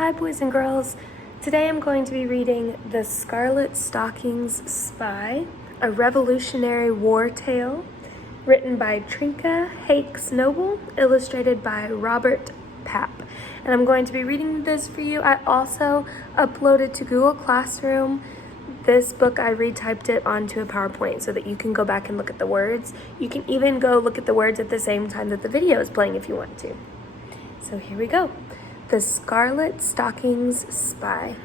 Hi boys and girls, today I'm going to be reading The Scarlet Stockings Spy, a Revolutionary War Tale, written by Trinka Hakes Noble, illustrated by Robert Papp. And I'm going to be reading this for you. I also uploaded to Google Classroom this book. I retyped it onto a PowerPoint so that you can go back and look at the words. You can even go look at the words at the same time that the video is playing if you want to. So here we go. The Scarlet Stockings Spy.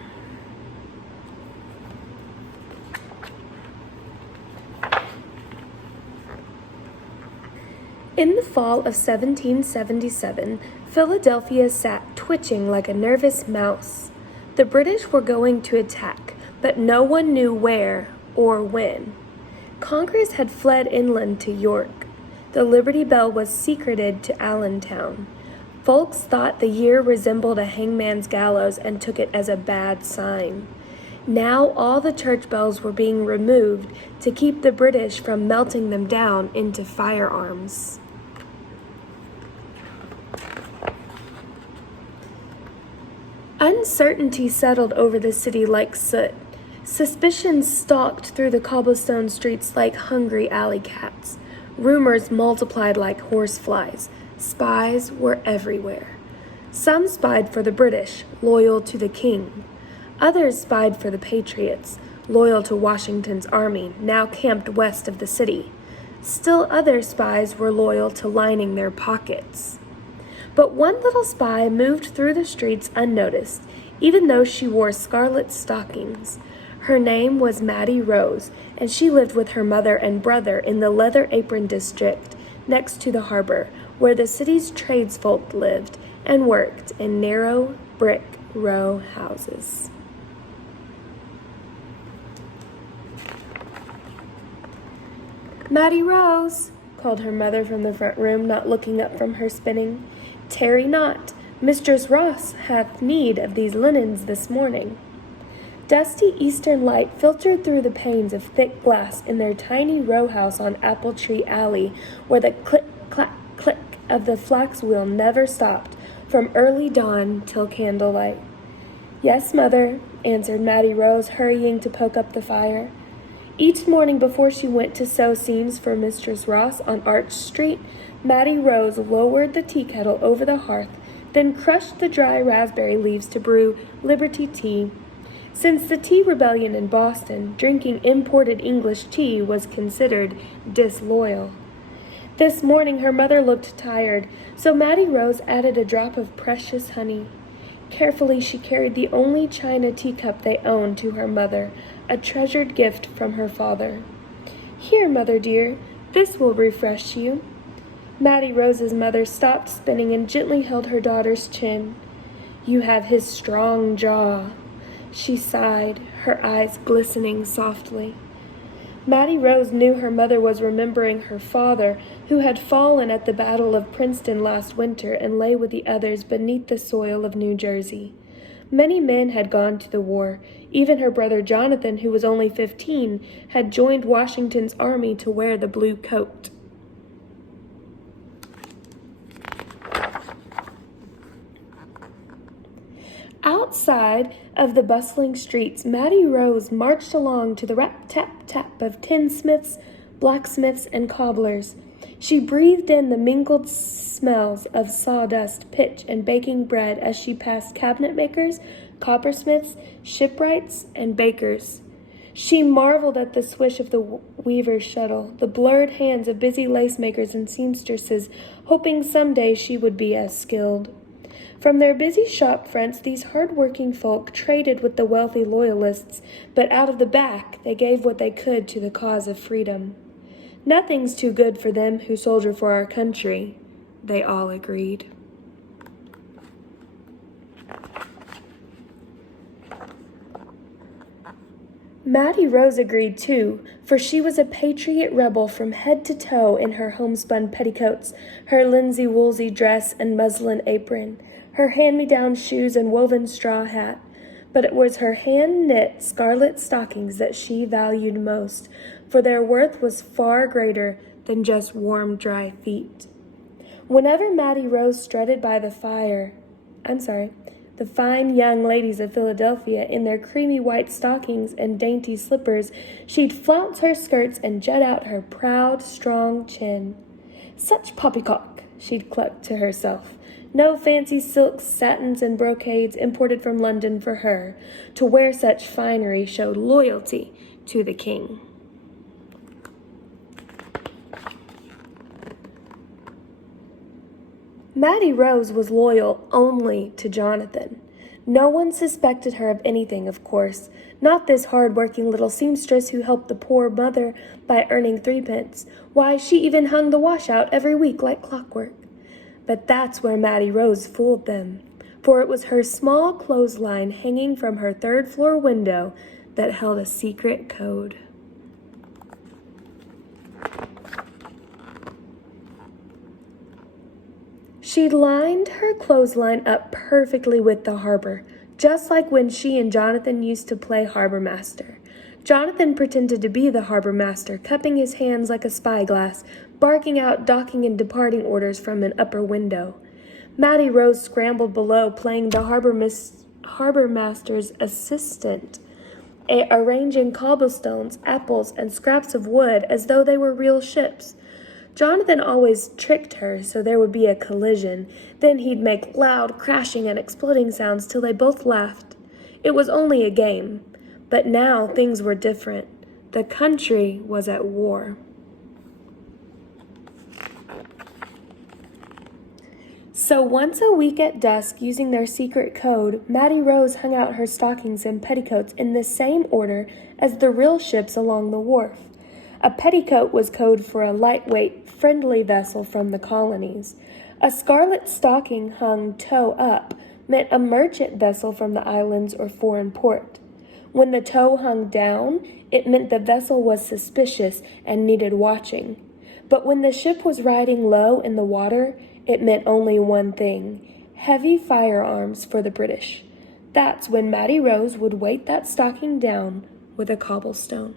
In the fall of 1777, Philadelphia sat twitching like a nervous mouse. The British were going to attack, but no one knew where or when. Congress had fled inland to York. The Liberty Bell was secreted to Allentown. Folks thought the year resembled a hangman's gallows and took it as a bad sign. Now all the church bells were being removed to keep the British from melting them down into firearms. Uncertainty settled over the city like soot. Suspicion stalked through the cobblestone streets like hungry alley cats. Rumors multiplied like horseflies. Spies were everywhere. Some spied for the British, loyal to the king. Others spied for the Patriots, loyal to Washington's army, now camped west of the city. Still other spies were loyal to lining their pockets. But one little spy moved through the streets unnoticed, even though she wore scarlet stockings. Her name was Mattie Rose, and she lived with her mother and brother in the Leather Apron district next to the harbor, where the city's tradesfolk lived and worked in narrow brick row houses. "Mattie Rose," called her mother from the front room, not looking up from her spinning. "Tarry not. Mistress Ross hath need of these linens this morning." Dusty eastern light filtered through the panes of thick glass in their tiny row house on Apple Tree Alley, where the click-clack click of the flax wheel never stopped from early dawn till candlelight. "Yes, mother," answered Mattie Rose, hurrying to poke up the fire. Each morning before she went to sew seams for Mistress Ross on Arch Street, Mattie Rose lowered the tea kettle over the hearth, then crushed the dry raspberry leaves to brew Liberty tea. Since the tea rebellion in Boston, drinking imported English tea was considered disloyal. This morning her mother looked tired, so Mattie Rose added a drop of precious honey. Carefully she carried the only china teacup they owned to her mother, a treasured gift from her father. "Here, mother dear, this will refresh you." Mattie Rose's mother stopped spinning and gently held her daughter's chin. "You have his strong jaw," she sighed, her eyes glistening softly. Mattie Rose knew her mother was remembering her father, who had fallen at the Battle of Princeton last winter and lay with the others beneath the soil of New Jersey. Many men had gone to the war. Even her brother Jonathan, who was only 15, had joined Washington's army to wear the blue coat. Outside of the bustling streets, Mattie Rose marched along to the rap-tap-tap of tinsmiths, blacksmiths, and cobblers. She breathed in the mingled smells of sawdust, pitch, and baking bread as she passed cabinet makers, coppersmiths, shipwrights, and bakers. She marveled at the swish of the weaver's shuttle, the blurred hands of busy lace makers and seamstresses, hoping someday she would be as skilled. From their busy shop fronts, these hard-working folk traded with the wealthy loyalists, but out of the back they gave what they could to the cause of freedom. "Nothing's too good for them who soldier for our country," they all agreed. Mattie Rose agreed too, for she was a patriot rebel from head to toe in her homespun petticoats, her linsey-woolsey dress and muslin apron, her hand-me-down shoes and woven straw hat. But it was her hand-knit scarlet stockings that she valued most, for their worth was far greater than just warm, dry feet. Whenever Mattie Rose strutted by the fire, The fine young ladies of Philadelphia, in their creamy white stockings and dainty slippers, she'd flounce her skirts and jut out her proud, strong chin. Such poppycock, she'd cluck to herself. No fancy silks, satins, and brocades imported from London for her. To wear such finery showed loyalty to the king. Mattie Rose was loyal only to Jonathan. No one suspected her of anything, of course, not this hard-working little seamstress who helped the poor mother by earning 3 pence. Why, she even hung the wash-out every week like clockwork. But that's where Mattie Rose fooled them, for it was her small clothesline hanging from her third-floor window that held a secret code. She'd lined her clothesline up perfectly with the harbor, just like when she and Jonathan used to play harbor master. Jonathan pretended to be the harbor master, cupping his hands like a spyglass, barking out docking and departing orders from an upper window. Mattie Rose scrambled below, playing the harbor master's assistant, arranging cobblestones, apples, and scraps of wood as though they were real ships. Jonathan always tricked her so there would be a collision. Then he'd make loud crashing and exploding sounds till they both laughed. It was only a game. But now things were different. The country was at war. So once a week at dusk, using their secret code, Mattie Rose hung out her stockings and petticoats in the same order as the real ships along the wharf. A petticoat was code for a lightweight, friendly vessel from the colonies. A scarlet stocking hung toe up meant a merchant vessel from the islands or foreign port. When the toe hung down, it meant the vessel was suspicious and needed watching. But when the ship was riding low in the water, it meant only one thing: heavy firearms for the British. That's when Mattie Rose would weight that stocking down with a cobblestone.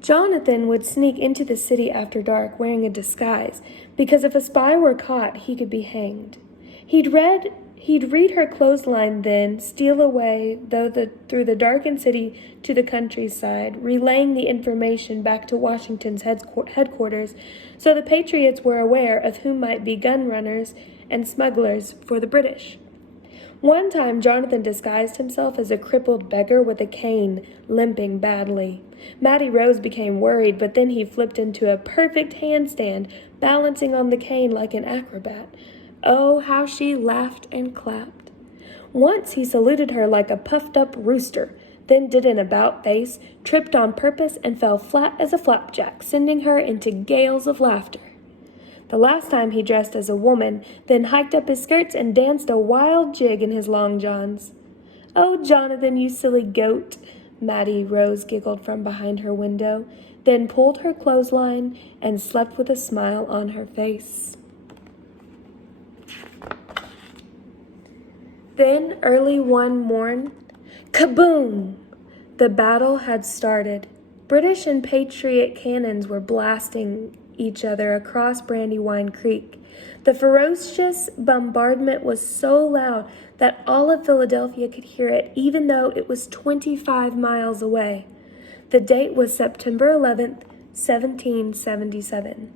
Jonathan would sneak into the city after dark wearing a disguise, because if a spy were caught, he could be hanged. He'd read her clothesline, then steal away through the darkened city to the countryside, relaying the information back to Washington's headquarters, so the Patriots were aware of who might be gun runners and smugglers for the British. One time, Jonathan disguised himself as a crippled beggar with a cane, limping badly. Mattie Rose became worried, but then he flipped into a perfect handstand, balancing on the cane like an acrobat. Oh, how she laughed and clapped. Once he saluted her like a puffed-up rooster, then did an about-face, tripped on purpose, and fell flat as a flapjack, sending her into gales of laughter. The last time he dressed as a woman, then hiked up his skirts and danced a wild jig in his long johns. "Oh, Jonathan, you silly goat," Mattie Rose giggled from behind her window, then pulled her clothesline and slept with a smile on her face. Then, early one morn, kaboom! The battle had started. British and Patriot cannons were blasting each other across Brandywine Creek. The ferocious bombardment was so loud that all of Philadelphia could hear it, even though it was 25 miles away. The date was September 11th, 1777.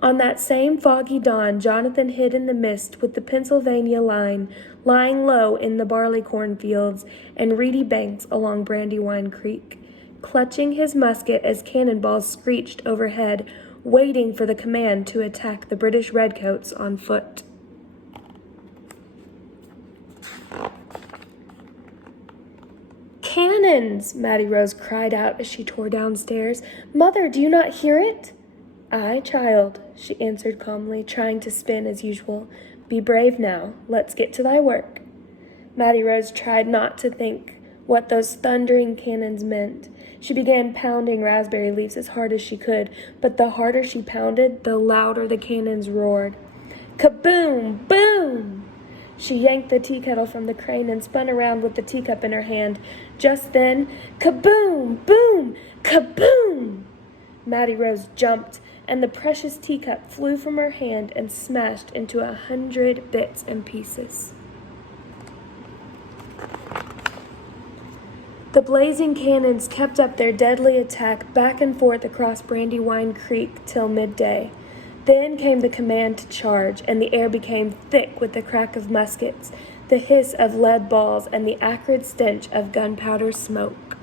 On that same foggy dawn, Jonathan hid in the mist with the Pennsylvania line, lying low in the barley cornfields and reedy banks along Brandywine Creek, clutching his musket as cannonballs screeched overhead, waiting for the command to attack the British redcoats on foot. "Cannons!" Mattie Rose cried out as she tore downstairs. "Mother, do you not hear it?" "Aye, child," she answered calmly, trying to spin as usual. "Be brave now. Let's get to thy work." Mattie Rose tried not to think what those thundering cannons meant. She began pounding raspberry leaves as hard as she could, but the harder she pounded, the louder the cannons roared. Kaboom! Boom! She yanked the tea kettle from the crane and spun around with the teacup in her hand. Just then, kaboom! Boom! Kaboom! Mattie Rose jumped and the precious teacup flew from her hand and smashed into 100 bits and pieces. The blazing cannons kept up their deadly attack back and forth across Brandywine Creek till midday. Then came the command to charge, and the air became thick with the crack of muskets, the hiss of lead balls, and the acrid stench of gunpowder smoke.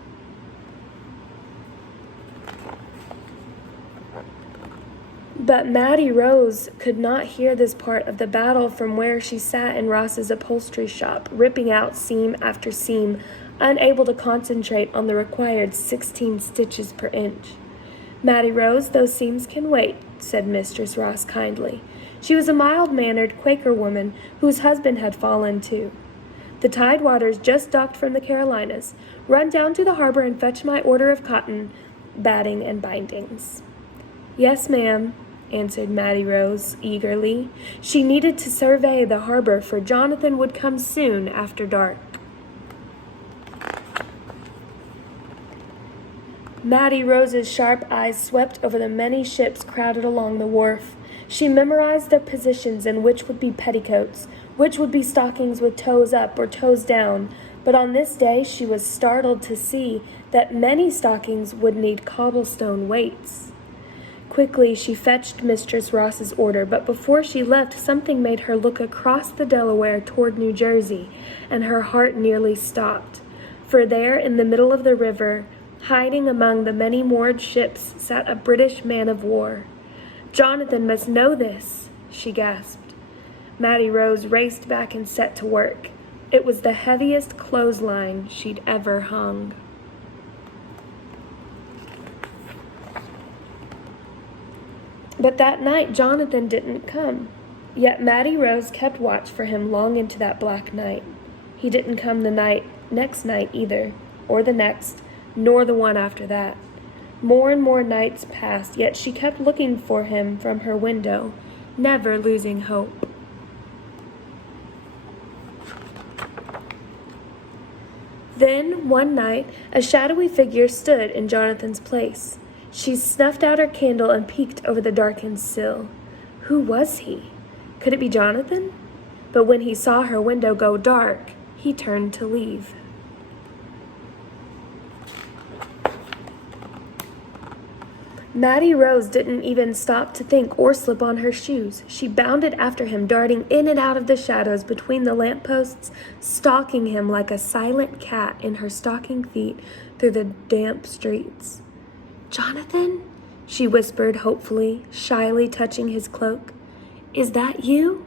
But Mattie Rose could not hear this part of the battle from where she sat in Ross's upholstery shop, ripping out seam after seam, unable to concentrate on the required 16 stitches per inch. "Mattie Rose, those seams can wait," said Mistress Ross kindly. She was a mild-mannered Quaker woman whose husband had fallen too. "The Tidewaters just docked from the Carolinas. Run down to the harbor and fetch my order of cotton, batting, and bindings." "Yes, ma'am," answered Mattie Rose eagerly. She needed to survey the harbor, for Jonathan would come soon after dark. Mattie Rose's sharp eyes swept over the many ships crowded along the wharf. She memorized their positions and which would be petticoats, which would be stockings with toes up or toes down, but on this day she was startled to see that many stockings would need cobblestone weights. Quickly she fetched Mistress Ross's order, but before she left something made her look across the Delaware toward New Jersey, and her heart nearly stopped. For there, in the middle of the river, hiding among the many moored ships, sat a British man-of-war. "Jonathan must know this," she gasped. Mattie Rose raced back and set to work. It was the heaviest clothesline she'd ever hung. But that night Jonathan didn't come. Yet Mattie Rose kept watch for him long into that black night. He didn't come the next night either, or the next, nor the one after that. More and more nights passed, yet she kept looking for him from her window, never losing hope. Then, one night, a shadowy figure stood in Jonathan's place. She snuffed out her candle and peeked over the darkened sill. Who was he? Could it be Jonathan? But when he saw her window go dark, he turned to leave. Mattie Rose didn't even stop to think or slip on her shoes. She bounded after him, darting in and out of the shadows between the lampposts, stalking him like a silent cat in her stocking feet through the damp streets. "Jonathan," she whispered hopefully, shyly touching his cloak. "Is that you?"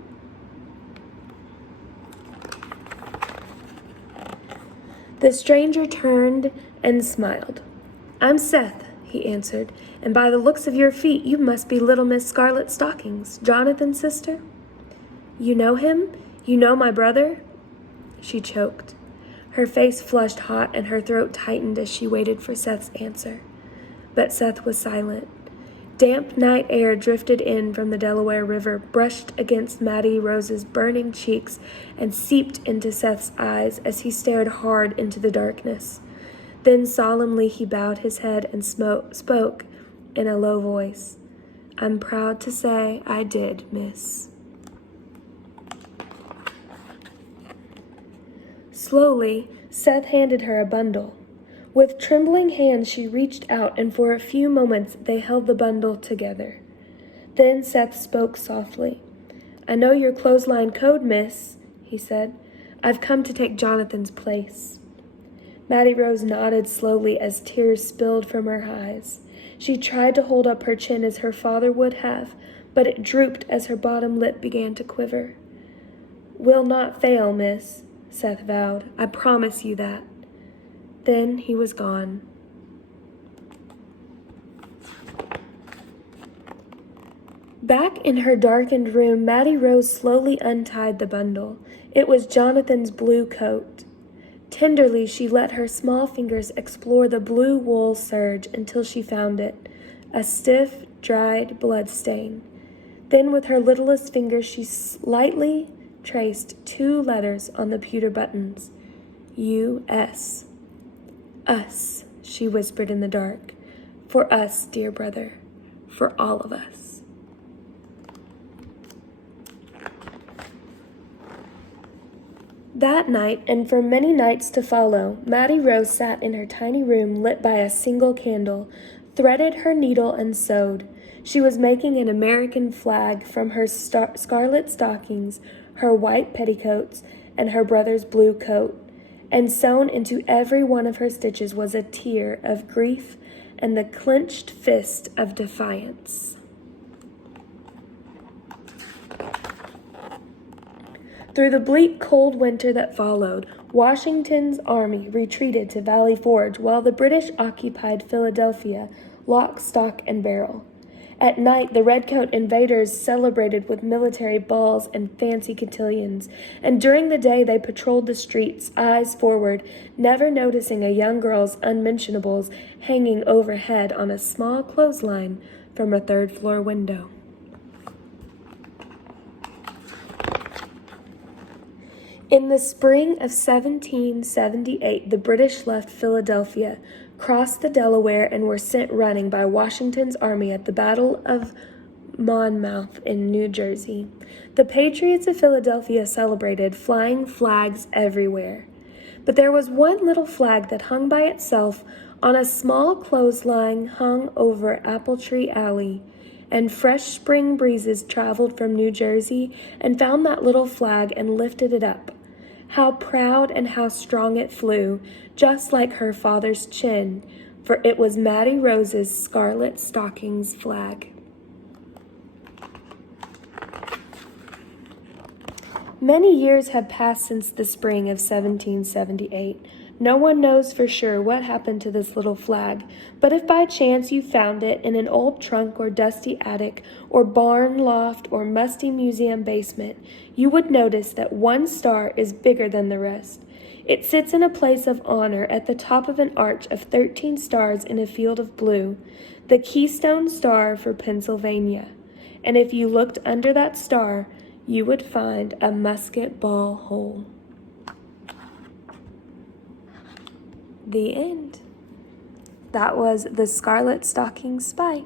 The stranger turned and smiled. "I'm Seth," he answered, "and by the looks of your feet you must be little Miss Scarlet Stockings, Jonathan's sister." "You know him? You know my brother?" She choked. Her face flushed hot and her throat tightened as she waited for Seth's answer. But Seth was silent. Damp night air drifted in from the Delaware River, brushed against Mattie Rose's burning cheeks, and seeped into Seth's eyes as he stared hard into the darkness. Then solemnly he bowed his head and spoke in a low voice. "I'm proud to say I did, miss." Slowly, Seth handed her a bundle. With trembling hands she reached out, and for a few moments they held the bundle together. Then Seth spoke softly. "I know your clothesline code, miss," he said. "I've come to take Jonathan's place." Mattie Rose nodded slowly as tears spilled from her eyes. She tried to hold up her chin as her father would have, but it drooped as her bottom lip began to quiver. "Will not fail, miss," Seth vowed. "I promise you that." Then he was gone. Back in her darkened room, Mattie Rose slowly untied the bundle. It was Jonathan's blue coat. Tenderly, she let her small fingers explore the blue wool serge until she found it, a stiff, dried blood stain. Then with her littlest finger, she lightly traced 2 letters on the pewter buttons. U.S. "Us," she whispered in the dark. "For us, dear brother. for all of us. That night, and for many nights to follow, Mattie Rose sat in her tiny room lit by a single candle, threaded her needle and sewed. She was making an American flag from her scarlet stockings, her white petticoats, and her brother's blue coat, and sewn into every one of her stitches was a tear of grief and the clenched fist of defiance. Through the bleak, cold winter that followed, Washington's army retreated to Valley Forge while the British occupied Philadelphia, lock, stock, and barrel. At night, the redcoat invaders celebrated with military balls and fancy cotillions, and during the day they patrolled the streets, eyes forward, never noticing a young girl's unmentionables hanging overhead on a small clothesline from a third-floor window. In the spring of 1778, the British left Philadelphia, crossed the Delaware, and were sent running by Washington's army at the Battle of Monmouth in New Jersey. The patriots of Philadelphia celebrated, flying flags everywhere. But there was one little flag that hung by itself on a small clothesline hung over Apple Tree Alley, and fresh spring breezes traveled from New Jersey and found that little flag and lifted it up. How proud and how strong it flew, just like her father's chin, for it was Mattie Rose's Scarlet Stockings flag. Many years have passed since the spring of 1778. No one knows for sure what happened to this little flag, but if by chance you found it in an old trunk or dusty attic or barn loft or musty museum basement, you would notice that one star is bigger than the rest. It sits in a place of honor at the top of an arch of 13 stars in a field of blue, the Keystone Star for Pennsylvania. And if you looked under that star, you would find a musket ball hole. The end. That was The Scarlet Stockings Spy.